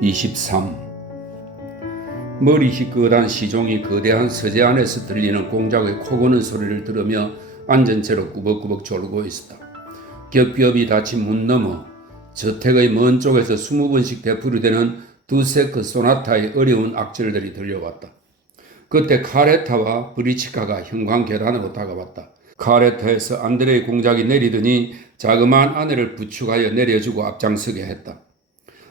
23. 머리 희끗한 시종이 거대한 서재 안에서 들리는 공작의 코 고는 소리를 들으며 앉은 채로 꾸벅꾸벅 졸고 있었다. 겹겹이 닫힌 문 너머 저택의 먼 쪽에서 20번씩 되풀이되는 두세 그 소나타의 어려운 악절들이 들려왔다. 그때 카레타와 브리치카가 형광 계단으로 다가왔다. 카레타에서 안드레이 공작이 내리더니 자그마한 아내를 부축하여 내려주고 앞장서게 했다.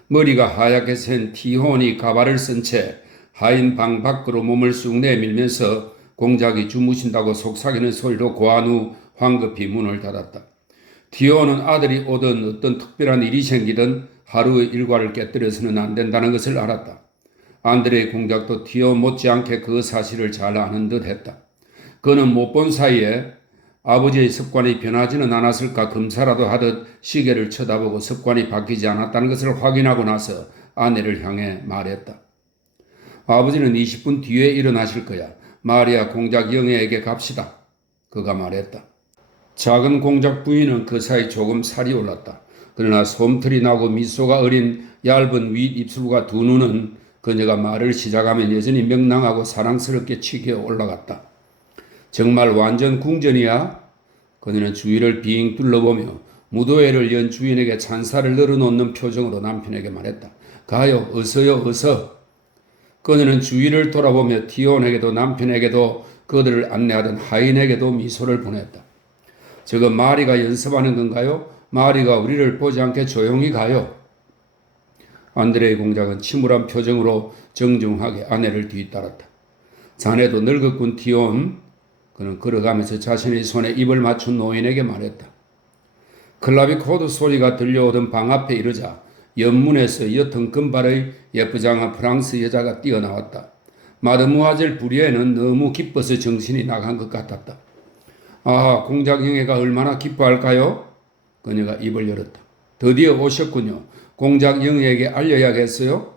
머리가 하얗게 센 티혼이 가발을 쓴 채 하인 방 밖으로 몸을 쑥 내밀면서 공작이 주무신다고 속삭이는 소리로 고한 후 황급히 문을 닫았다. 티혼은 아들이 오든 어떤 특별한 일이 생기든 하루의 일과를 깨뜨려서는 안 된다는 것을 알았다. 안드레이 공작도 티혼 못지않게 그 사실을 잘 아는 듯 했다. 그는 못 본 사이에 아버지의 습관이 변하지는 않았을까 검사라도 하듯 시계를 쳐다보고 습관이 바뀌지 않았다는 것을 확인하고 나서 아내를 향해 말했다. 아버지는 20분 뒤에 일어나실 거야. 마리아 공작 영애에게 갑시다. 그가 말했다. 작은 공작 부인은 그 사이 조금 살이 올랐다. 그러나 솜털이 나고 미소가 어린 얇은 윗입술과 두 눈은 그녀가 말을 시작하면 여전히 명랑하고 사랑스럽게 치켜 올라갔다. 정말 완전 궁전이야? 그녀는 주위를 빙 둘러보며 무도회를 연 주인에게 찬사를 늘어놓는 표정으로 남편에게 말했다. 가요, 어서요, 어서. 그녀는 주위를 돌아보며 티온에게도 남편에게도 그들을 안내하던 하인에게도 미소를 보냈다. 저거 마리가 연습하는 건가요? 마리가 우리를 보지 않게 조용히 가요. 안드레이 공작은 침울한 표정으로 정중하게 아내를 뒤따랐다. 자네도 늙었군 티온. 그는 걸어가면서 자신의 손에 입을 맞춘 노인에게 말했다. 클라비코드 소리가 들려오던 방 앞에 이르자 옆문에서 옅은 금발의 예쁘장한 프랑스 여자가 뛰어나왔다. 마드무아젤 부리에는 너무 기뻐서 정신이 나간 것 같았다. 아, 공작 영애가 얼마나 기뻐할까요? 그녀가 입을 열었다. 드디어 오셨군요. 공작 영애에게 알려야겠어요?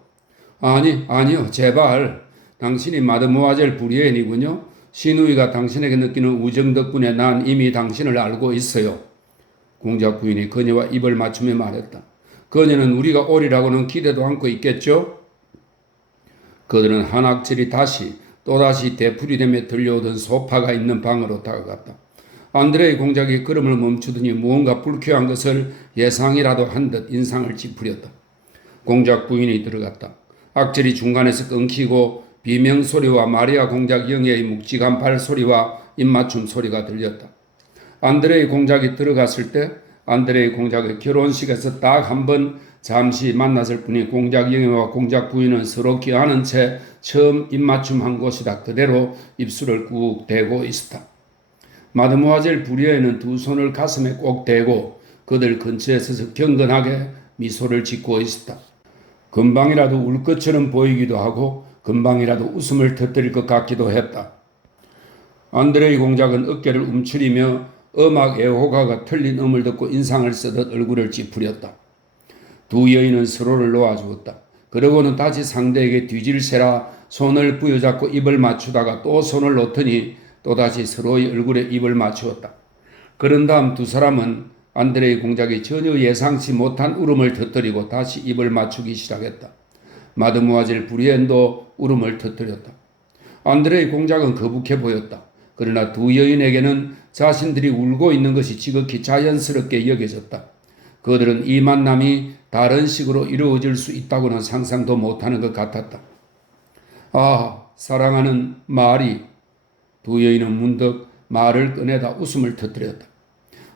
아니요, 제발. 당신이 마드무아젤 부리엔이군요. 시누이가 당신에게 느끼는 우정 덕분에 난 이미 당신을 알고 있어요. 공작 부인이 그녀와 입을 맞추며 말했다. 그녀는 우리가 오리라고는 기대도 않고 있겠죠? 그들은 한 악질이 또다시 되풀이되며 들려오던 소파가 있는 방으로 다가갔다. 안드레이 공작이 걸음을 멈추더니 무언가 불쾌한 것을 예상이라도 한 듯 인상을 찌푸렸다. 공작 부인이 들어갔다. 악질이 중간에서 끊기고 비명소리와 마리아 공작 영예의 묵직한 발소리와 입맞춤 소리가 들렸다. 안드레이 공작이 들어갔을 때 안드레이 공작의 결혼식에서 딱 한 번 잠시 만났을 뿐이 공작 영예와 공작 부인은 서로 껴안은 채 처음 입맞춤한 곳이다. 그대로 입술을 꾹 대고 있었다. 마드모아젤 부리에는 두 손을 가슴에 꼭 대고 그들 근처에 서서 경건하게 미소를 짓고 있었다. 금방이라도 울 것처럼 보이기도 하고 금방이라도 웃음을 터뜨릴 것 같기도 했다. 안드레이 공작은 어깨를 움츠리며 음악 애호가가 틀린 음을 듣고 인상을 쓰듯 얼굴을 찌푸렸다. 두 여인은 서로를 놓아주었다. 그러고는 다시 상대에게 뒤질세라 손을 부여잡고 입을 맞추다가 또 손을 놓더니 또다시 서로의 얼굴에 입을 맞추었다. 그런 다음 두 사람은 안드레이 공작이 전혀 예상치 못한 울음을 터뜨리고 다시 입을 맞추기 시작했다. 마드무아젤 부리엔도 울음을 터뜨렸다. 안드레이 공작은 거북해 보였다. 그러나 두 여인에게는 자신들이 울고 있는 것이 지극히 자연스럽게 여겨졌다. 그들은 이 만남이 다른 식으로 이루어질 수 있다고는 상상도 못하는 것 같았다. 아, 사랑하는 마리. 두 여인은 문득 말을 꺼내다 웃음을 터뜨렸다.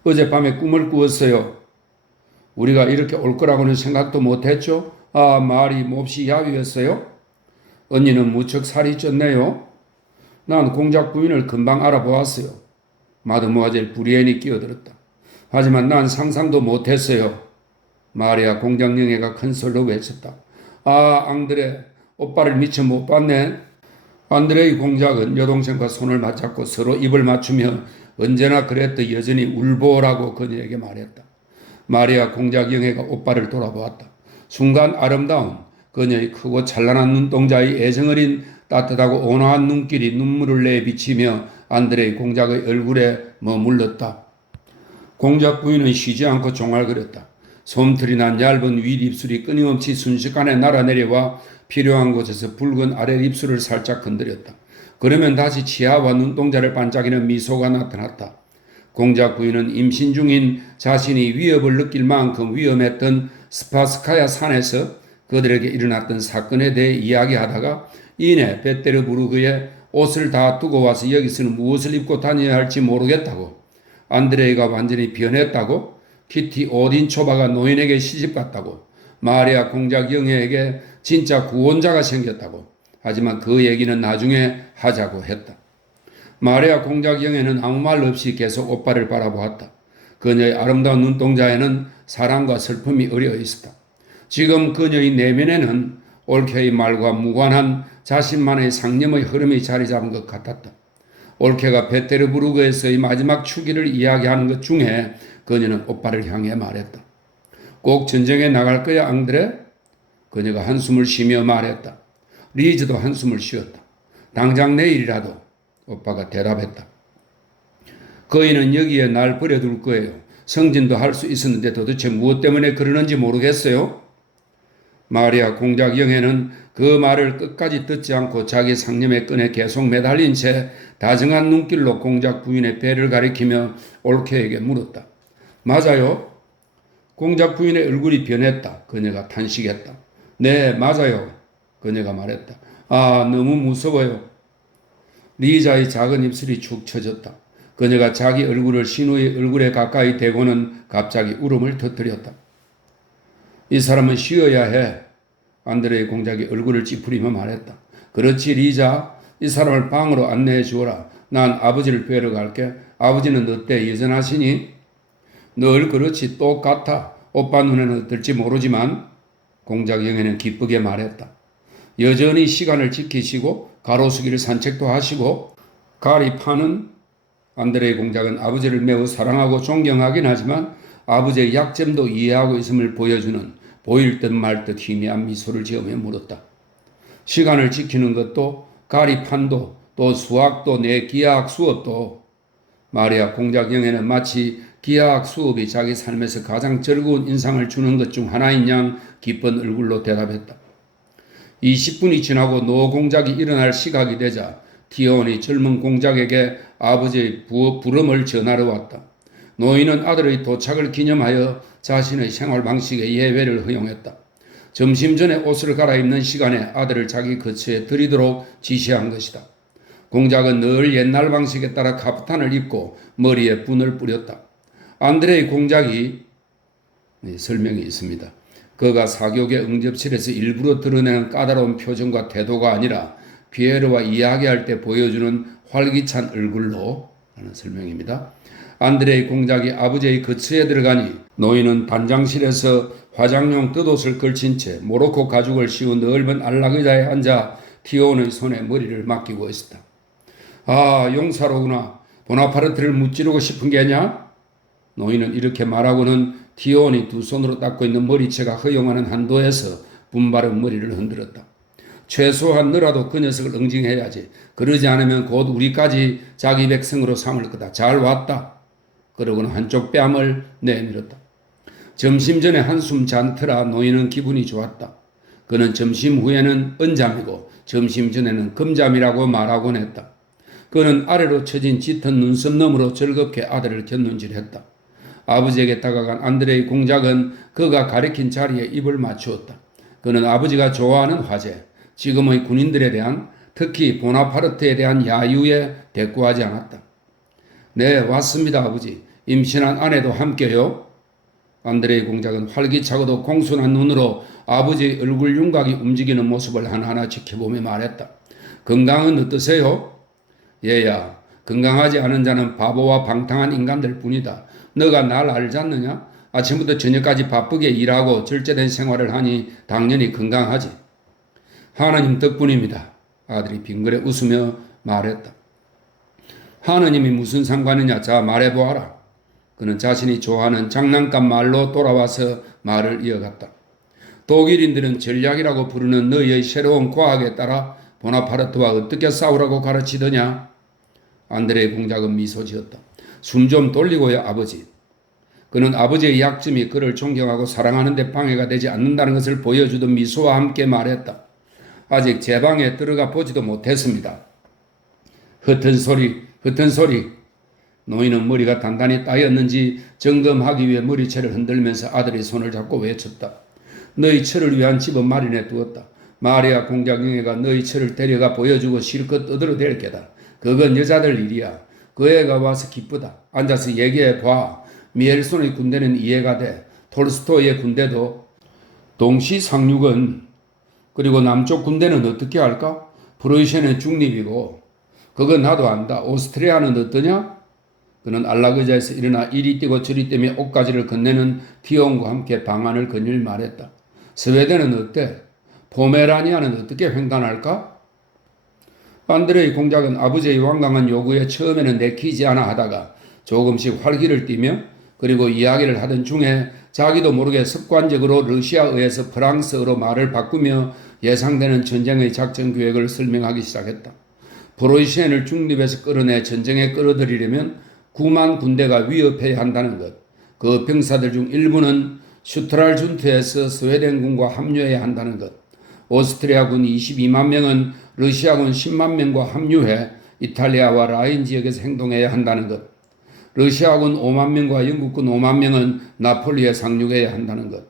어젯밤에 꿈을 꾸었어요. 우리가 이렇게 올 거라고는 생각도 못했죠? 아, 말이 몹시 야위였어요? 언니는 무척 살이 쪘네요. 난 공작 부인을 금방 알아보았어요. 마드모아젤 부리엔이 끼어들었다. 하지만 난 상상도 못했어요. 마리아 공작 영애가 큰 소리로 외쳤다. 아, 앙드레, 오빠를 미처 못 봤네. 안드레이 공작은 여동생과 손을 맞잡고 서로 입을 맞추며 언제나 그랬듯 여전히 울보라고 그녀에게 말했다. 마리아 공작 영애가 오빠를 돌아보았다. 순간 아름다운 그녀의 크고 찬란한 눈동자의 애정어린 따뜻하고 온화한 눈길이 눈물을 내비치며 안드레이 공작의 얼굴에 머물렀다. 공작 부인은 쉬지 않고 종알거렸다. 솜털이 난 얇은 윗입술이 끊임없이 순식간에 날아내려와 필요한 곳에서 붉은 아랫입술을 살짝 건드렸다. 그러면 다시 치아와 눈동자를 반짝이는 미소가 나타났다. 공작 부인은 임신 중인 자신이 위협을 느낄 만큼 위험했던 스파스카야 산에서 그들에게 일어났던 사건에 대해 이야기하다가 이내 베테르부르크에 옷을 다 두고 와서 여기서는 무엇을 입고 다녀야 할지 모르겠다고, 안드레이가 완전히 변했다고, 키티 오딘 초바가 노인에게 시집갔다고, 마리아 공작 영예에게 진짜 구원자가 생겼다고, 하지만 그 얘기는 나중에 하자고 했다. 마리아 공작 영예는 아무 말 없이 계속 오빠를 바라보았다. 그녀의 아름다운 눈동자에는 사랑과 슬픔이 어려 있었다. 지금 그녀의 내면에는 올케의 말과 무관한 자신만의 상념의 흐름이 자리 잡은 것 같았다. 올케가 베테르부르크에서의 마지막 추기를 이야기하는 것 중에 그녀는 오빠를 향해 말했다. 꼭 전쟁에 나갈 거야, 앙드레? 그녀가 한숨을 쉬며 말했다. 리즈도 한숨을 쉬었다. 당장 내일이라도, 오빠가 대답했다. 거인은 여기에 날 버려둘 거예요. 성진도 할 수 있었는데 도대체 무엇 때문에 그러는지 모르겠어요? 마리아 공작 영예는 그 말을 끝까지 듣지 않고 자기 상념의 끈에 계속 매달린 채 다정한 눈길로 공작 부인의 배를 가리키며 올케에게 물었다. 맞아요? 공작 부인의 얼굴이 변했다. 그녀가 탄식했다. 네, 맞아요. 그녀가 말했다. 아, 너무 무서워요. 리자의 작은 입술이 축 처졌다. 그녀가 자기 얼굴을 신우의 얼굴에 가까이 대고는 갑자기 울음을 터뜨렸다. 이 사람은 쉬어야 해. 안드레의 공작이 얼굴을 찌푸리며 말했다. 그렇지, 리자. 이 사람을 방으로 안내해 주어라. 난 아버지를 뵈러 갈게. 아버지는 어때? 여전하시니? 늘 그렇지, 똑같아. 오빠 눈에는 어떨지 모르지만 공작 영예는 기쁘게 말했다. 여전히 시간을 지키시고 가로수길 산책도 하시고 가리 파는 안드레의 공작은 아버지를 매우 사랑하고 존경하긴 하지만 아버지의 약점도 이해하고 있음을 보여주는 보일 듯 말 듯 희미한 미소를 지으며 물었다. 시간을 지키는 것도 가리판도 또 수학도 내 기하학 수업도. 마리아 공작 영예는 마치 기하학 수업이 자기 삶에서 가장 즐거운 인상을 주는 것 중 하나인 양 기쁜 얼굴로 대답했다. 20분이 지나고 노 공작이 일어날 시각이 되자 티온이 젊은 공작에게 아버지의 부름을 전하러 왔다. 노인은 아들의 도착을 기념하여 자신의 생활 방식에 예외를 허용했다. 점심 전에 옷을 갈아입는 시간에 아들을 자기 거처에 들이도록 지시한 것이다. 공작은 늘 옛날 방식에 따라 카프탄을 입고 머리에 분을 뿌렸다. 안드레의 공작이 설명이 있습니다. 그가 사교계 응접실에서 일부러 드러내는 까다로운 표정과 태도가 아니라 피에르와 이야기할 때 보여주는 활기찬 얼굴로 하는 설명입니다. 안드레의 공작이 아버지의 거처에 들어가니 노인은 단장실에서 화장용 뜯옷을 걸친 채 모로코 가죽을 씌운 넓은 안락의자에 앉아 티온의 손에 머리를 맡기고 있었다. 아, 용사로구나. 보나파르트를 무찌르고 싶은 게냐? 노인은 이렇게 말하고는 티온이 두 손으로 닦고 있는 머리채가 허용하는 한도에서 분바른 머리를 흔들었다. 최소한 너라도 그 녀석을 응징해야지. 그러지 않으면 곧 우리까지 자기 백성으로 삼을 거다. 잘 왔다. 그러고는 한쪽 뺨을 내밀었다. 점심 전에 한숨 잔트라 노인은 기분이 좋았다. 그는 점심 후에는 은잠이고 점심 전에는 금잠이라고 말하곤 했다. 그는 아래로 처진 짙은 눈썹 너머로 즐겁게 아들을 곁눈질했다. 아버지에게 다가간 안드레의 공작은 그가 가리킨 자리에 입을 맞추었다. 그는 아버지가 좋아하는 화제, 지금의 군인들에 대한, 특히 보나파르트에 대한 야유에 대꾸하지 않았다. 네, 왔습니다, 아버지. 임신한 아내도 함께요. 안드레의 공작은 활기차고도 공손한 눈으로 아버지의 얼굴 윤곽이 움직이는 모습을 하나하나 지켜보며 말했다. 건강은 어떠세요? 얘야, 건강하지 않은 자는 바보와 방탕한 인간들 뿐이다. 너가 날 알지 않느냐? 아침부터 저녁까지 바쁘게 일하고 절제된 생활을 하니 당연히 건강하지. 하나님 덕분입니다. 아들이 빙그레 웃으며 말했다. 하나님이 무슨 상관이냐? 자, 말해보아라. 그는 자신이 좋아하는 장난감 말로 돌아와서 말을 이어갔다. 독일인들은 전략이라고 부르는 너희의 새로운 과학에 따라 보나파르트와 어떻게 싸우라고 가르치더냐? 안드레의 공작은 미소 지었다. 숨 좀 돌리고요, 아버지. 그는 아버지의 약점이 그를 존경하고 사랑하는 데 방해가 되지 않는다는 것을 보여주던 미소와 함께 말했다. 아직 제 방에 들어가 보지도 못했습니다. 흩은 소리. 노인은 머리가 단단히 따였는지 점검하기 위해 머리채를 흔들면서 아들의 손을 잡고 외쳤다. 너희 처를 위한 집은 마련해 두었다. 마리아 공작영애가 너희 처를 데려가 보여주고 실컷 떠들어댈 게다. 그건 여자들 일이야. 그 애가 와서 기쁘다. 앉아서 얘기해 봐. 미엘손의 군대는 이해가 돼. 톨스토이의 군대도. 동시상륙은 그리고 남쪽 군대는 어떻게 할까? 프로이센은 중립이고 그건 나도 안다. 오스트리아는 어떠냐? 그는 안락의자에서 일어나 이리 뛰고 저리 뛰며 옷가지를 건네는 티온과 함께 방안을 거닐 말했다. 스웨덴은 어때? 포메라니아는 어떻게 횡단할까? 안드레이 공작은 아버지의 완강한 요구에 처음에는 내키지 않아 하다가 조금씩 활기를 띠며 그리고 이야기를 하던 중에 자기도 모르게 습관적으로 러시아어에서 프랑스어로 말을 바꾸며 예상되는 전쟁의 작전 계획을 설명하기 시작했다. 프로이센을 중립에서 끌어내 전쟁에 끌어들이려면 9만 군대가 위협해야 한다는 것. 그 병사들 중 일부는 슈트랄준트에서 스웨덴군과 합류해야 한다는 것. 오스트리아군 22만 명은 러시아군 10만 명과 합류해 이탈리아와 라인 지역에서 행동해야 한다는 것. 러시아군 5만 명과 영국군 5만 명은 나폴리에 상륙해야 한다는 것.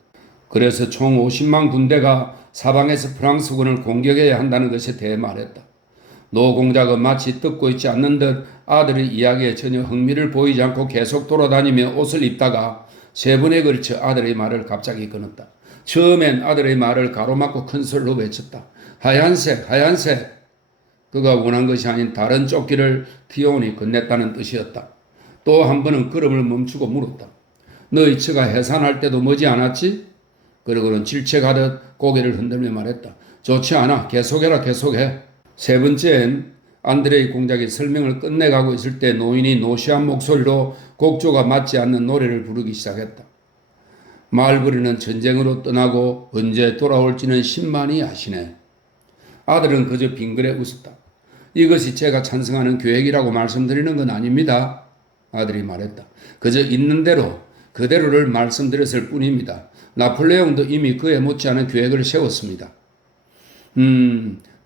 그래서 총 50만 군대가 사방에서 프랑스군을 공격해야 한다는 것에 대해 말했다. 노 공작은 마치 듣고 있지 않는 듯 아들의 이야기에 전혀 흥미를 보이지 않고 계속 돌아다니며 옷을 입다가 3번에 걸쳐 아들의 말을 갑자기 끊었다. 처음엔 아들의 말을 가로막고 큰 소리로 외쳤다. 하얀색. 그가 원한 것이 아닌 다른 조끼를 티온이 건넸다는 뜻이었다. 또 한 번은 걸음을 멈추고 물었다. 너희 처가 해산할 때도 머지 않았지? 그러고는 질책하듯 고개를 흔들며 말했다. 좋지 않아. 계속해. 3번째엔 안드레이 공작이 설명을 끝내가고 있을 때 노인이 노시한 목소리로 곡조가 맞지 않는 노래를 부르기 시작했다. 말벌이는 전쟁으로 떠나고 언제 돌아올지는 신만이 아시네. 아들은 그저 빙그레 웃었다. 이것이 제가 찬성하는 계획이라고 말씀드리는 건 아닙니다. 아들이 말했다. 그저 있는 대로 그대로를 말씀드렸을 뿐입니다. 나폴레옹도 이미 그에 못지않은 계획을 세웠습니다.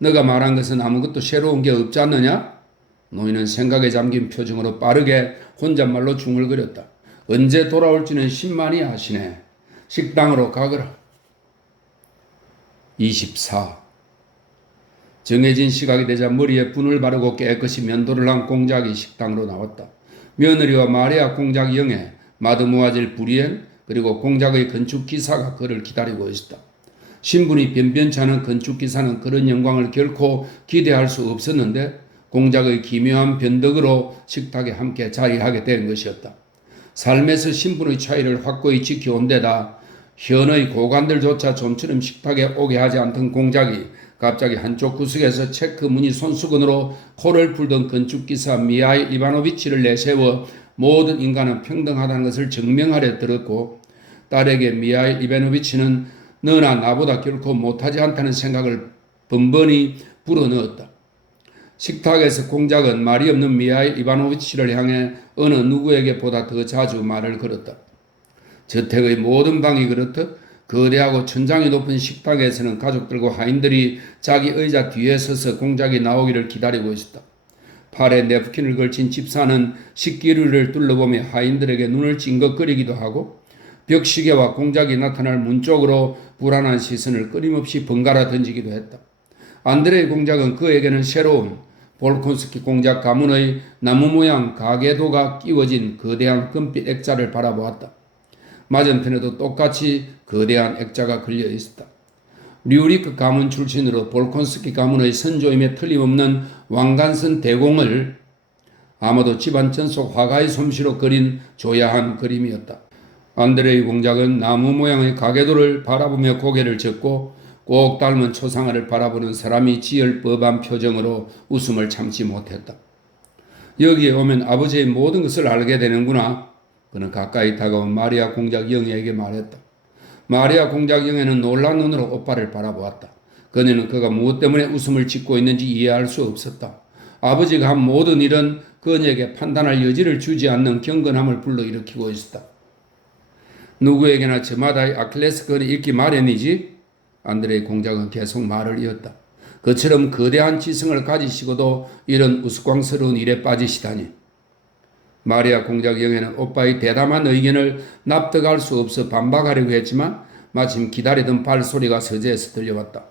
너가 말한 것은 아무것도 새로운 게 없지 않느냐? 노인은 생각에 잠긴 표정으로 빠르게 혼잣말로 중얼거렸다. 언제 돌아올지는 신만이 아시네. 식당으로 가거라. 24. 정해진 시각이 되자 머리에 분을 바르고 깨끗이 면도를 한 공작이 식당으로 나왔다. 며느리와 마리아 공작 영애, 마드무아질 부리엔 그리고 공작의 건축기사가 그를 기다리고 있었다. 신분이 변변치 않은 건축기사는 그런 영광을 결코 기대할 수 없었는데 공작의 기묘한 변덕으로 식탁에 함께 자리하게 된 것이었다. 삶에서 신분의 차이를 확고히 지켜온 데다 현의 고관들조차 좀처럼 식탁에 오게 하지 않던 공작이 갑자기 한쪽 구석에서 체크 무늬 손수건으로 코를 풀던 건축기사 미하일 이바노비치를 내세워 모든 인간은 평등하다는 것을 증명하려 들었고 딸에게 미하일 이바노비치는 너나 나보다 결코 못하지 않다는 생각을 번번이 불어넣었다. 식탁에서 공작은 말이 없는 미하일 이바노비치를 향해 어느 누구에게 보다 더 자주 말을 걸었다. 저택의 모든 방이 그렇듯 거대하고 천장이 높은 식탁에서는 가족들과 하인들이 자기 의자 뒤에 서서 공작이 나오기를 기다리고 있었다. 팔에 냅킨을 걸친 집사는 식기류를 둘러보며 하인들에게 눈을 찡긋거리기도 하고 벽시계와 공작이 나타날 문 쪽으로 불안한 시선을 끊임없이 번갈아 던지기도 했다. 안드레이 공작은 그에게는 새로운 볼콘스키 공작 가문의 나무 모양 가계도가 끼워진 거대한 금빛 액자를 바라보았다. 맞은편에도 똑같이 거대한 액자가 걸려 있었다. 류리크 가문 출신으로 볼콘스키 가문의 선조임에 틀림없는 왕관선 대공을 아마도 집안 전속 화가의 솜씨로 그린 조야한 그림이었다. 안드레이 공작은 나무 모양의 가계도를 바라보며 고개를 젓고 꼭 닮은 초상화를 바라보는 사람이 지을 법한 표정으로 웃음을 참지 못했다. 여기에 오면 아버지의 모든 것을 알게 되는구나. 그는 가까이 다가온 마리아 공작 영애에게 말했다. 마리아 공작 영애는 놀란 눈으로 오빠를 바라보았다. 그녀는 그가 무엇 때문에 웃음을 짓고 있는지 이해할 수 없었다. 아버지가 한 모든 일은 그녀에게 판단할 여지를 주지 않는 경건함을 불러일으키고 있었다. 누구에게나 저마다의 아킬레스건이 있기 마련이지. 안드레이 공작은 계속 말을 이었다. 그처럼 거대한 지성을 가지시고도 이런 우스꽝스러운 일에 빠지시다니. 마리아 공작 영애는 오빠의 대담한 의견을 납득할 수 없어 반박하려고 했지만 마침 기다리던 발소리가 서재에서 들려왔다.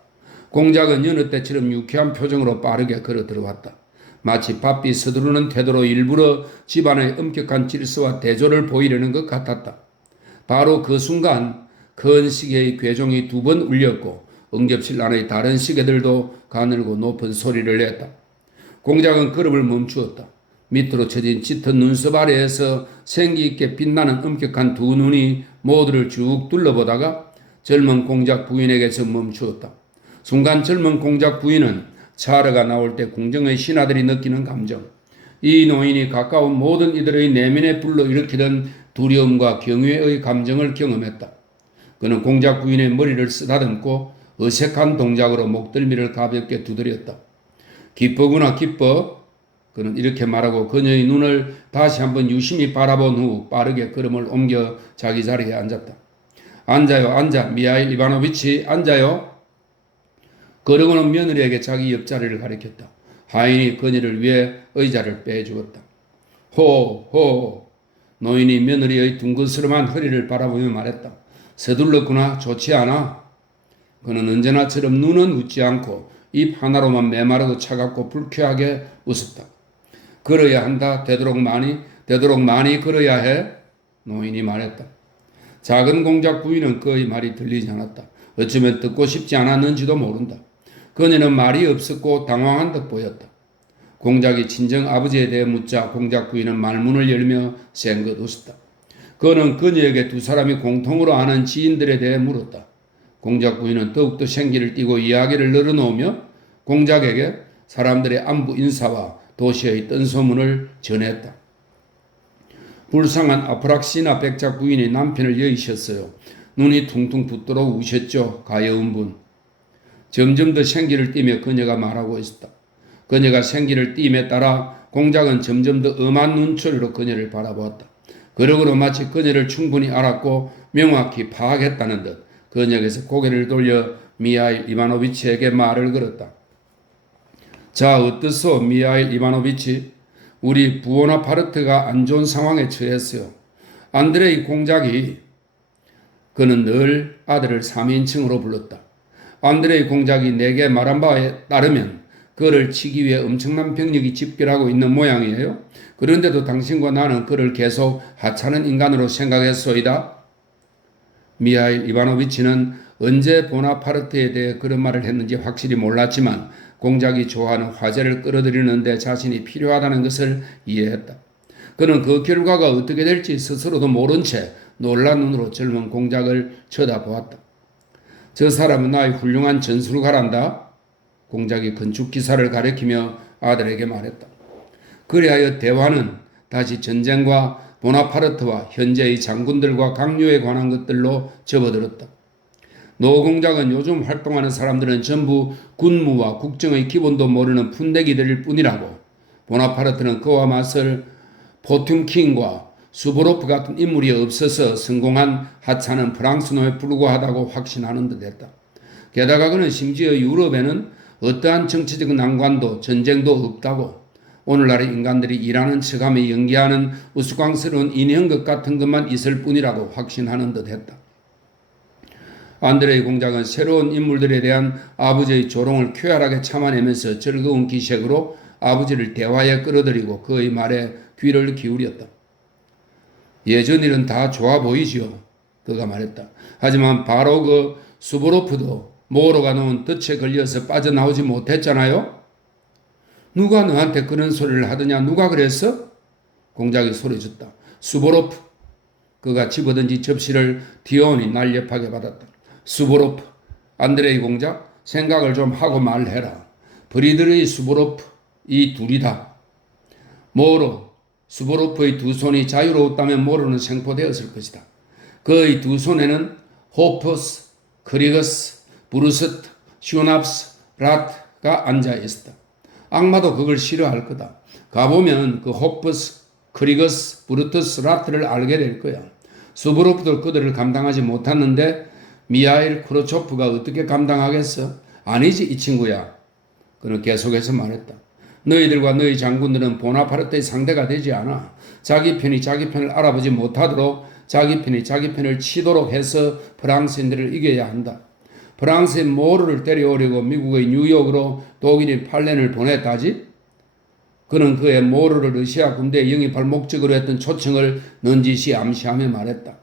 공작은 여느 때처럼 유쾌한 표정으로 빠르게 걸어 들어왔다. 마치 바삐 서두르는 태도로 일부러 집안의 엄격한 질서와 대조를 보이려는 것 같았다. 바로 그 순간 큰 시계의 괴종이 2번 울렸고 응접실 안의 다른 시계들도 가늘고 높은 소리를 냈다. 공작은 걸음을 멈추었다. 밑으로 쳐진 짙은 눈썹 아래에서 생기있게 빛나는 엄격한 2 눈이 모두를 쭉 둘러보다가 젊은 공작 부인에게서 멈추었다. 순간 젊은 공작 부인은 차르가 나올 때 궁정의 신하들이 느끼는 감정, 이 노인이 가까운 모든 이들의 내면에 불러일으키던 두려움과 경외의 감정을 경험했다. 그는 공작 부인의 머리를 쓰다듬고 어색한 동작으로 목덜미를 가볍게 두드렸다. 기뻐구나 기뻐. 그는 이렇게 말하고 그녀의 눈을 다시 한번 유심히 바라본 후 빠르게 걸음을 옮겨 자기 자리에 앉았다. 앉아요, 앉아. 미하일 이바노비치, 앉아요. 그러고는 며느리에게 자기 옆자리를 가리켰다. 하인이 그녀를 위해 의자를 빼주었다. 호. 노인이 며느리의 둥그스름한 허리를 바라보며 말했다. 서둘렀구나. 좋지 않아? 그는 언제나처럼 눈은 웃지 않고 입 하나로만 메마르고 차갑고 불쾌하게 웃었다. 걸어야 한다. 되도록 많이 걸어야 해. 노인이 말했다. 작은 공작 부인은 그의 말이 들리지 않았다. 어쩌면 듣고 싶지 않았는지도 모른다. 그녀는 말이 없었고 당황한 듯 보였다. 공작이 친정 아버지에 대해 묻자 공작 부인은 말문을 열며 쌩긋 웃었다. 그는 그녀에게 2 사람이 공통으로 아는 지인들에 대해 물었다. 공작 부인은 더욱더 생기를 띠고 이야기를 늘어놓으며 공작에게 사람들의 안부 인사와 도시의 뜬소문을 전했다. 불쌍한 아프락시나 백작 부인이 남편을 여의셨어요. 눈이 퉁퉁 붓도록 우셨죠. 가여운 분. 점점 더 생기를 띠며 그녀가 말하고 있었다. 그녀가 생기를 띠임에 따라 공작은 점점 더 엄한 눈초리로 그녀를 바라보았다. 그러고로 마치 그녀를 충분히 알았고 명확히 파악했다는 듯 그녀에게서 고개를 돌려 미하일 이바노비치에게 말을 걸었다. 자, 어떻소 미하일 이바노비치? 우리 부오나파르트가 안 좋은 상황에 처했어요. 안드레이 공작이, 그는 늘 아들을 3인칭으로 불렀다. 안드레이 공작이 내게 말한 바에 따르면 그를 치기 위해 엄청난 병력이 집결하고 있는 모양이에요. 그런데도 당신과 나는 그를 계속 하찮은 인간으로 생각했소이다. 미하일 이바노비치는 언제 보나파르트에 대해 그런 말을 했는지 확실히 몰랐지만 공작이 좋아하는 화제를 끌어들이는 데 자신이 필요하다는 것을 이해했다. 그는 그 결과가 어떻게 될지 스스로도 모른 채 놀란 눈으로 젊은 공작을 쳐다보았다. 저 사람은 나의 훌륭한 전술가란다. 공작이 건축기사를 가리키며 아들에게 말했다. 그리하여 대화는 다시 전쟁과 보나파르트와 현재의 장군들과 강요에 관한 것들로 접어들었다. 노 공작은 요즘 활동하는 사람들은 전부 군무와 국정의 기본도 모르는 푼대기들일 뿐이라고, 보나파르트는 그와 맞설 포튠킨과 수보로프 같은 인물이 없어서 성공한 하찮은 프랑스노에 불과하다고 확신하는 듯 했다. 게다가 그는 심지어 유럽에는 어떠한 정치적 난관도 전쟁도 없다고, 오늘날의 인간들이 일하는 척하며 연기하는 우스꽝스러운 인형극 같은 것만 있을 뿐이라고 확신하는 듯 했다. 안드레이 공작은 새로운 인물들에 대한 아버지의 조롱을 쾌활하게 참아내면서 즐거운 기색으로 아버지를 대화에 끌어들이고 그의 말에 귀를 기울였다. 예전 일은 다 좋아 보이지요. 그가 말했다. 하지만 바로 그 수보로프도 모로가 놓은 덫에 걸려서 빠져나오지 못했잖아요. 누가 너한테 그런 소리를 하더냐? 누가 그랬어? 공작이 소리쳤다. 수보로프. 그가 집어던진 접시를 디온이 날렵하게 받았다. 수보로프. 안드레이 공작, 생각을 좀 하고 말해라. 브리드의 수보로프, 이 둘이다. 모로, 수보로프의 2 손이 자유로웠다면 모로는 생포되었을 것이다. 그의 2 손에는 호퍼스, 크리거스, 브루스트, 슈납스, 라트가 앉아 있었다. 악마도 그걸 싫어할 거다. 가보면 그 호퍼스, 크리거스, 브루투스, 라트를 알게 될 거야. 수브로프도 그들을 감당하지 못했는데 미하일 크루초프가 어떻게 감당하겠어? 아니지 이 친구야. 그는 계속해서 말했다. 너희들과 너희 장군들은 보나파르트의 상대가 되지 않아. 자기 편이 자기 편을 알아보지 못하도록 자기 편이 자기 편을 치도록 해서 프랑스인들을 이겨야 한다. 프랑스의 모르를 데려오려고 미국의 뉴욕으로 독일인 팔렌을 보냈다지? 그는 그의 모르를 러시아 군대에 영입할 목적으로 했던 초청을 넌지시 암시하며 말했다.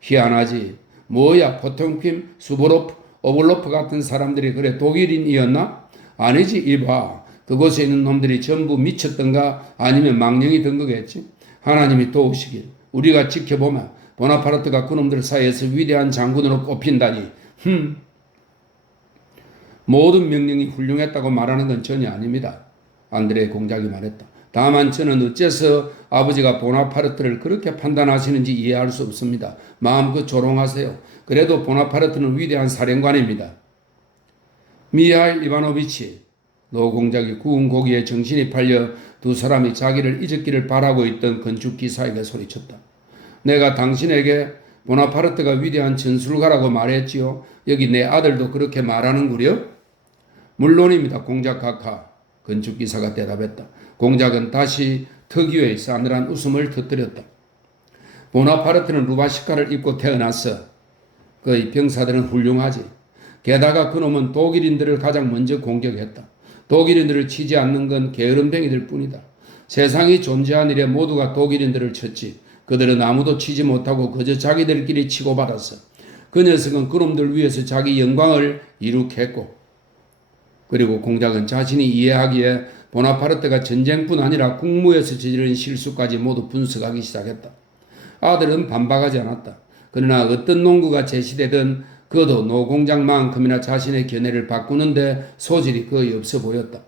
희한하지. 뭐야 포통킴, 수보로프, 오블로프 같은 사람들이 그래 독일인이었나? 아니지 이봐. 그곳에 있는 놈들이 전부 미쳤던가 아니면 망령이 든 거겠지. 하나님이 도우시길. 우리가 지켜보면 보나파르트가 그놈들 사이에서 위대한 장군으로 꼽힌다니. 모든 명령이 훌륭했다고 말하는 건 전혀 아닙니다. 안드레 공작이 말했다. 다만 저는 어째서 아버지가 보나파르트를 그렇게 판단하시는지 이해할 수 없습니다. 마음껏 조롱하세요. 그래도 보나파르트는 위대한 사령관입니다. 미하일 이바노비치, 노 공작이 구운 고기에 정신이 팔려 두 사람이 자기를 잊었기를 바라고 있던 건축기사에게 소리쳤다. 내가 당신에게 보나파르트가 위대한 전술가라고 말했지요. 여기 내 아들도 그렇게 말하는구려? 물론입니다. 공작 카카. 건축기사가 대답했다. 공작은 다시 특유의 싸늘한 웃음을 터뜨렸다. 보나파르트는 루바시카를 입고 태어났어. 그의 병사들은 훌륭하지. 게다가 그놈은 독일인들을 가장 먼저 공격했다. 독일인들을 치지 않는 건 게으름뱅이들 뿐이다. 세상이 존재한 이래 모두가 독일인들을 쳤지. 그들은 아무도 치지 못하고 그저 자기들끼리 치고받았어. 그 녀석은 그놈들 위해서 자기 영광을 이룩했고, 그리고 공작은 자신이 이해하기에 보나파르트가 전쟁뿐 아니라 국무에서 저지른 실수까지 모두 분석하기 시작했다. 아들은 반박하지 않았다. 그러나 어떤 농구가 제시되든 그도 노 공작만큼이나 자신의 견해를 바꾸는데 소질이 거의 없어 보였다.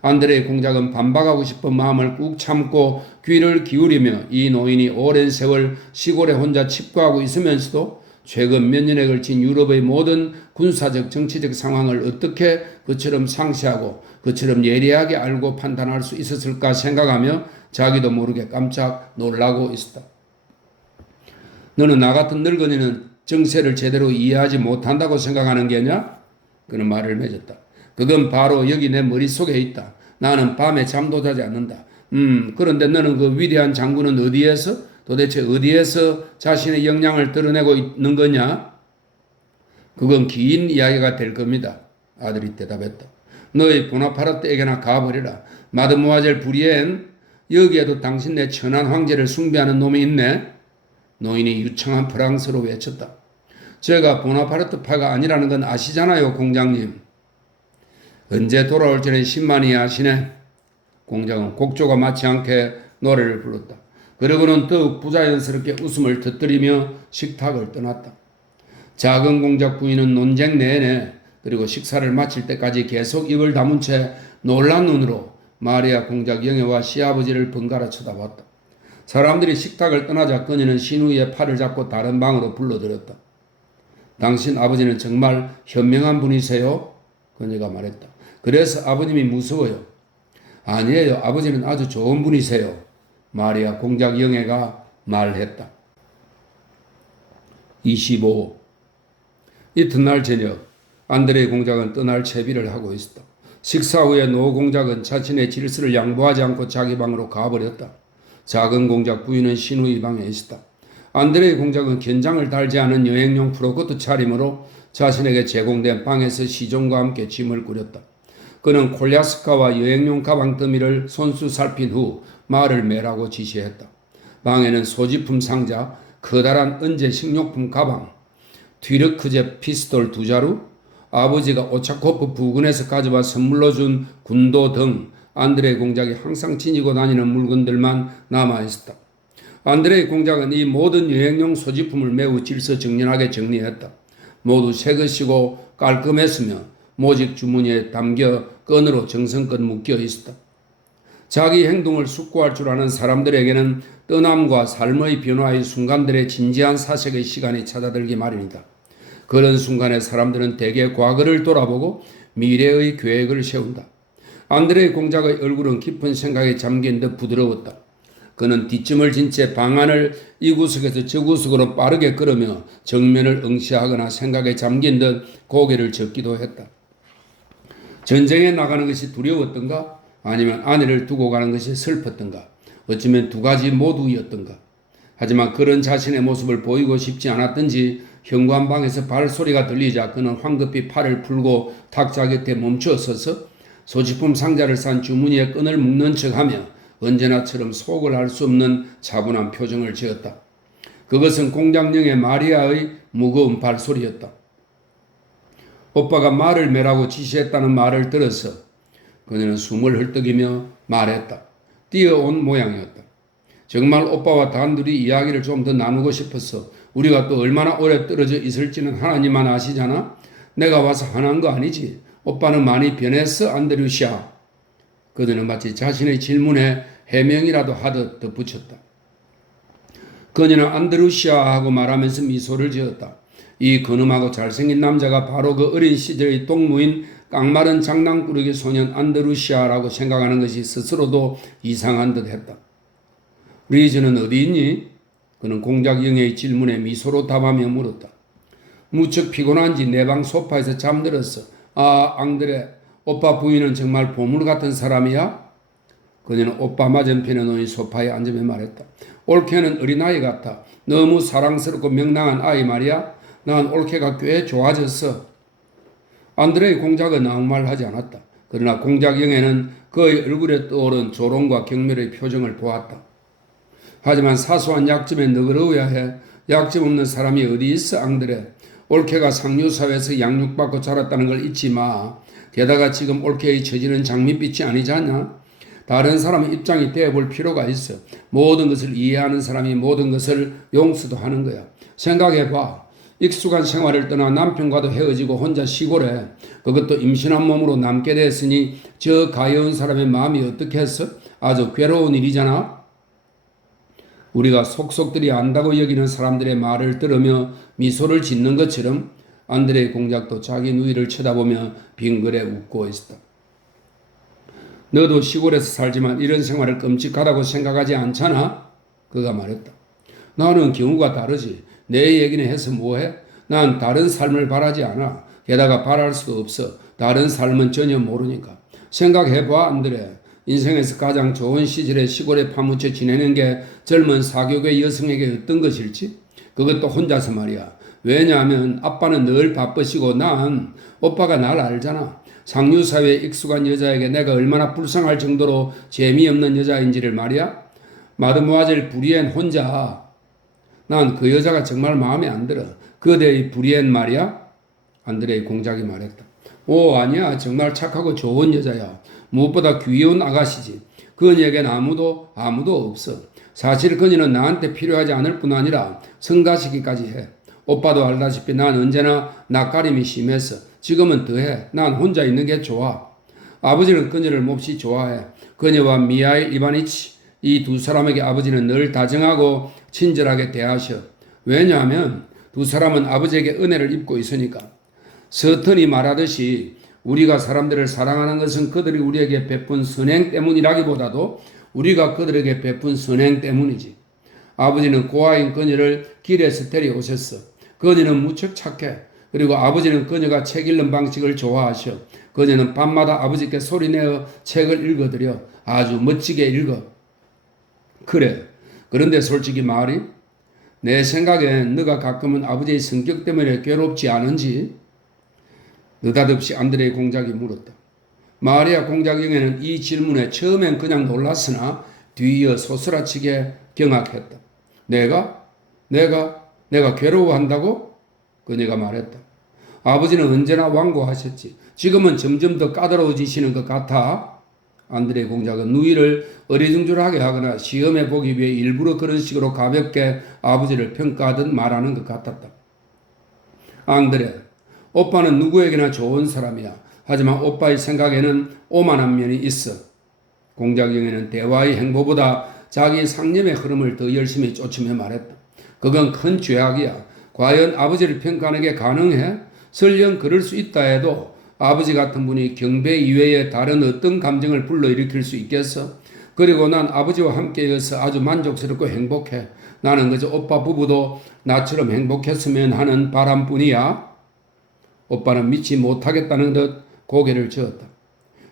안드레의 공작은 반박하고 싶은 마음을 꾹 참고 귀를 기울이며 이 노인이 오랜 세월 시골에 혼자 칩거하고 있으면서도 최근 몇 년에 걸친 유럽의 모든 군사적 정치적 상황을 어떻게 그처럼 상세하고 그처럼 예리하게 알고 판단할 수 있었을까 생각하며 자기도 모르게 깜짝 놀라고 있었다. 너는 나 같은 늙은이는 정세를 제대로 이해하지 못한다고 생각하는 게냐? 그는 말을 맺었다. 그건 바로 여기 내 머릿속에 있다. 나는 밤에 잠도 자지 않는다. 그런데 너는 그 위대한 장군은 도대체 어디에서 자신의 역량을 드러내고 있는 거냐? 그건 긴 이야기가 될 겁니다. 아들이 대답했다. 너희 보나파르트에게나 가버리라. 마드모아젤 부리엔, 여기에도 당신 내 천한 황제를 숭배하는 놈이 있네. 노인이 유창한 프랑스로 외쳤다. 제가 보나파르트파가 아니라는 건 아시잖아요, 공장님. 언제 돌아올지는 신만이 아시네. 공장은 곡조가 맞지 않게 노래를 불렀다. 그러고는 더욱 부자연스럽게 웃음을 터뜨리며 식탁을 떠났다. 작은 공작 부인은 논쟁 내내 그리고 식사를 마칠 때까지 계속 입을 다문 채 놀란 눈으로 마리아 공작 영애와 시아버지를 번갈아 쳐다봤다. 사람들이 식탁을 떠나자 그녀는 신우이의 팔을 잡고 다른 방으로 불러들였다. 당신 아버지는 정말 현명한 분이세요? 그녀가 말했다. 그래서 아버님이 무서워요. 아니에요. 아버지는 아주 좋은 분이세요. 마리아 공작 영애가 말했다. 25. 이튿날 저녁 안드레 공작은 떠날 채비를 하고 있었다. 식사 후에 노 공작은 자신의 질서를 양보하지 않고 자기 방으로 가버렸다. 작은 공작 부인은 신우이 방에 있었다. 안드레 공작은 견장을 달지 않은 여행용 프로코트 차림으로 자신에게 제공된 방에서 시종과 함께 짐을 꾸렸다. 그는 콜야스카와 여행용 가방 더미를 손수 살핀 후 말을 매라고 지시했다. 방에는 소지품 상자, 커다란 은제 식료품 가방, 튀르크제 피스톨 2자루, 아버지가 오차코프 부근에서 가져와 선물로 준 군도 등 안드레 공작이 항상 지니고 다니는 물건들만 남아있었다. 안드레 공작은 이 모든 여행용 소지품을 매우 질서정연하게 정리했다. 모두 새 것이고 깔끔했으며 모직 주머니에 담겨 끈으로 정성껏 묶여 있었다. 자기 행동을 숙고할 줄 아는 사람들에게는 떠남과 삶의 변화의 순간들의 진지한 사색의 시간이 찾아들기 마련이다. 그런 순간에 사람들은 대개 과거를 돌아보고 미래의 계획을 세운다. 안드레 공작의 얼굴은 깊은 생각에 잠긴 듯 부드러웠다. 그는 뒷짐을 진 채 방 안을 이 구석에서 저 구석으로 빠르게 걸으며 정면을 응시하거나 생각에 잠긴 듯 고개를 젓기도 했다. 전쟁에 나가는 것이 두려웠던가? 아니면 아내를 두고 가는 것이 슬펐던가? 어쩌면 두 가지 모두였던가? 하지만 그런 자신의 모습을 보이고 싶지 않았던지 현관방에서 발소리가 들리자 그는 황급히 팔을 풀고 탁자 곁에 멈추어 서서 소지품 상자를 싼 주머니에 끈을 묶는 척하며 언제나처럼 속을 알 수 없는 차분한 표정을 지었다. 그것은 공장령의 마리아의 무거운 발소리였다. 오빠가 말을 매라고 지시했다는 말을 들어서 그녀는 숨을 헐떡이며 말했다. 뛰어온 모양이었다. 정말 오빠와 단둘이 이야기를 좀 더 나누고 싶어서 우리가 또 얼마나 오래 떨어져 있을지는 하나님만 아시잖아. 내가 와서 화난 거 아니지. 오빠는 많이 변했어, 안드루시아. 그들은 마치 자신의 질문에 해명이라도 하듯 덧붙였다. 그녀는 안드루시아 하고 말하면서 미소를 지었다. 이 근엄하고 잘생긴 남자가 바로 그 어린 시절의 동무인 깡마른 장난꾸러기 소년 안드루시아라고 생각하는 것이 스스로도 이상한 듯 했다. 리즈는 어디 있니? 그는 공작 영애의 질문에 미소로 답하며 물었다. 무척 피곤한지 내 방 소파에서 잠들었어. 아, 앙드레, 오빠 부인은 정말 보물 같은 사람이야? 그녀는 오빠 맞은편에 놓인 소파에 앉으며 말했다. 올케는 어린아이 같아. 너무 사랑스럽고 명랑한 아이 말이야. 난 올케가 꽤 좋아졌어. 안드레의 공작은 아무 말 하지 않았다. 그러나 공작 영애는 그의 얼굴에 떠오른 조롱과 경멸의 표정을 보았다. 하지만 사소한 약점에 너그러워야 해. 약점 없는 사람이 어디 있어, 앙드레. 올케가 상류사회에서 양육받고 자랐다는 걸 잊지 마. 게다가 지금 올케의 처지는 장밋빛이 아니지 않냐? 다른 사람의 입장이 되어볼 필요가 있어. 모든 것을 이해하는 사람이 모든 것을 용서도 하는 거야. 생각해봐. 익숙한 생활을 떠나 남편과도 헤어지고 혼자 시골에 그것도 임신한 몸으로 남게 됐으니 저 가여운 사람의 마음이 어떻겠어? 아주 괴로운 일이잖아. 우리가 속속들이 안다고 여기는 사람들의 말을 들으며 미소를 짓는 것처럼 안드레의 공작도 자기 누이를 쳐다보며 빙그레 웃고 있었다. 너도 시골에서 살지만 이런 생활을 끔찍하다고 생각하지 않잖아? 그가 말했다. 나는 경우가 다르지. 내 얘기는 해서 뭐해? 난 다른 삶을 바라지 않아. 게다가 바랄 수도 없어. 다른 삶은 전혀 모르니까. 생각해봐, 안드레. 인생에서 가장 좋은 시절에 시골에 파묻혀 지내는 게 젊은 사교계 여성에게 어떤 것일지? 그것도 혼자서 말이야. 왜냐하면 아빠는 늘 바쁘시고 난 오빠가 날 알잖아. 상류사회에 익숙한 여자에게 내가 얼마나 불쌍할 정도로 재미없는 여자인지를 말이야. 마드모아젤 부리엔 혼자. 난 그 여자가 정말 마음에 안 들어. 그대의 부리엔 말이야. 안드레의 공작이 말했다. 오, 아니야. 정말 착하고 좋은 여자야. 무엇보다 귀여운 아가씨지. 그녀에겐 아무도 없어. 사실 그녀는 나한테 필요하지 않을 뿐 아니라 성가시기까지 해. 오빠도 알다시피 난 언제나 낯가림이 심해서 지금은 더해. 난 혼자 있는 게 좋아. 아버지는 그녀를 몹시 좋아해. 그녀와 미하일 이바니치 이 두 사람에게 아버지는 늘 다정하고 친절하게 대하셔. 왜냐하면 두 사람은 아버지에게 은혜를 입고 있으니까. 서턴이 말하듯이 우리가 사람들을 사랑하는 것은 그들이 우리에게 베푼 선행 때문이라기보다도 우리가 그들에게 베푼 선행 때문이지. 아버지는 고아인 그녀를 길에서 데려오셨어. 그녀는 무척 착해. 그리고 아버지는 그녀가 책 읽는 방식을 좋아하셔. 그녀는 밤마다 아버지께 소리내어 책을 읽어드려. 아주 멋지게 읽어. 그래. 그런데 솔직히 말이 내 생각엔 너가 가끔은 아버지의 성격 때문에 괴롭지 않은지? 느닷없이 안드레의 공작이 물었다. 마리아 공작영애는 이 질문에 처음엔 그냥 놀랐으나 뒤이어 소스라치게 경악했다. 내가 괴로워한다고? 그녀가 말했다. 아버지는 언제나 완고하셨지. 지금은 점점 더 까다로워지시는 것 같아. 안드레의 공작은 누이를 어리둥절하게 하거나 시험해 보기 위해 일부러 그런 식으로 가볍게 아버지를 평가하듯 말하는 것 같았다. 앙드레, 오빠는 누구에게나 좋은 사람이야. 하지만 오빠의 생각에는 오만한 면이 있어. 공작영애는 대화의 행보보다 자기 상념의 흐름을 더 열심히 쫓으며 말했다. 그건 큰 죄악이야. 과연 아버지를 평가하는 게 가능해? 설령 그럴 수 있다 해도 아버지 같은 분이 경배 이외에 다른 어떤 감정을 불러일으킬 수 있겠어? 그리고 난 아버지와 함께여서 아주 만족스럽고 행복해. 나는 그저 오빠 부부도 나처럼 행복했으면 하는 바람뿐이야. 오빠는 믿지 못하겠다는 듯 고개를 저었다.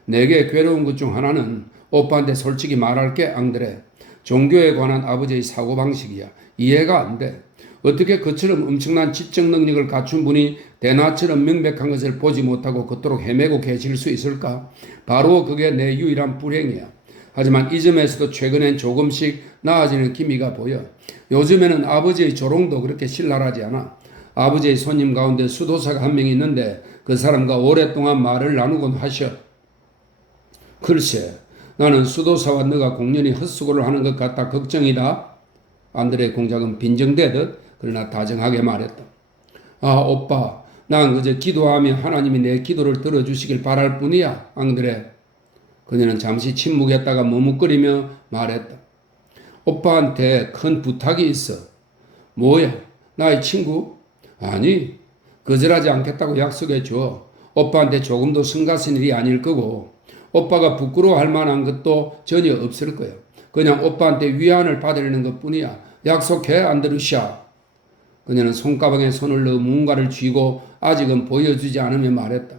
내게 괴로운 것 중 하나는 오빠한테 솔직히 말할게, 앙드레. 종교에 관한 아버지의 사고방식이야. 이해가 안 돼. 어떻게 그처럼 엄청난 지적 능력을 갖춘 분이 대나처럼 명백한 것을 보지 못하고 그토록 헤매고 계실 수 있을까? 바로 그게 내 유일한 불행이야. 하지만 이 점에서도 최근엔 조금씩 나아지는 기미가 보여. 요즘에는 아버지의 조롱도 그렇게 신랄하지 않아. 아버지의 손님 가운데 수도사가 한 명 있는데 그 사람과 오랫동안 말을 나누곤 하셔. 글쎄, 나는 수도사와 너가 공연히 헛수고를 하는 것 같다 걱정이다. 안드레 공작은 빈정대듯 그러나 다정하게 말했다. 아, 오빠, 난 그저 기도하며 하나님이 내 기도를 들어주시길 바랄 뿐이야, 앙드레. 그녀는 잠시 침묵했다가 머뭇거리며 말했다. 오빠한테 큰 부탁이 있어. 뭐야? 나의 친구? 아니, 거절하지 않겠다고 약속해 줘. 오빠한테 조금도 성가신 일이 아닐 거고 오빠가 부끄러워할 만한 것도 전혀 없을 거야. 그냥 오빠한테 위안을 받으려는 것뿐이야. 약속해, 안드루샤. 그녀는 손가방에 손을 넣어 무언가를 쥐고 아직은 보여주지 않으며 말했다.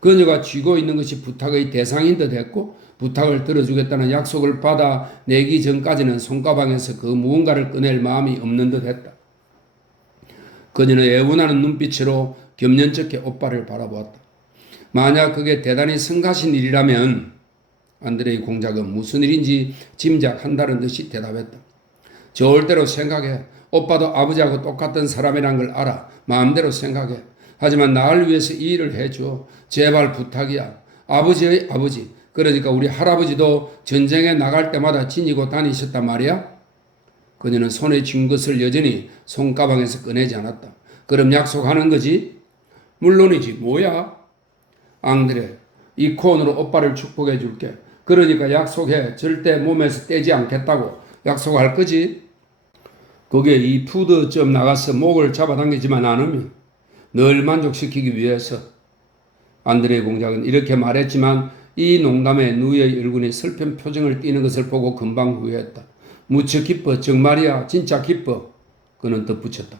그녀가 쥐고 있는 것이 부탁의 대상인 듯 했고 부탁을 들어주겠다는 약속을 받아 내기 전까지는 손가방에서 그 무언가를 꺼낼 마음이 없는 듯 했다. 그녀는 애원하는 눈빛으로 겸연쩍게 오빠를 바라보았다. 만약 그게 대단히 성가신 일이라면 안드레의 공작은 무슨 일인지 짐작한다는 듯이 대답했다. 절대로 생각해. 오빠도 아버지하고 똑같은 사람이란 걸 알아. 마음대로 생각해. 하지만 나를 위해서 이 일을 해줘. 제발 부탁이야. 아버지의 아버지. 그러니까 우리 할아버지도 전쟁에 나갈 때마다 지니고 다니셨단 말이야. 그녀는 손에 쥔 것을 여전히 손가방에서 꺼내지 않았다. 그럼 약속하는 거지? 물론이지. 뭐야? 앙드레, 이 콘으로 오빠를 축복해 줄게. 그러니까 약속해. 절대 몸에서 떼지 않겠다고. 약속할 거지? 그게 이 푸드점 나가서 목을 잡아당기지만 않으면 널 만족시키기 위해서. 안드레 공작은 이렇게 말했지만 이 농담에 누이의 얼굴이 슬픈 표정을 띠는 것을 보고 금방 후회했다. 무척 기뻐. 정말이야. 진짜 기뻐. 그는 덧붙였다.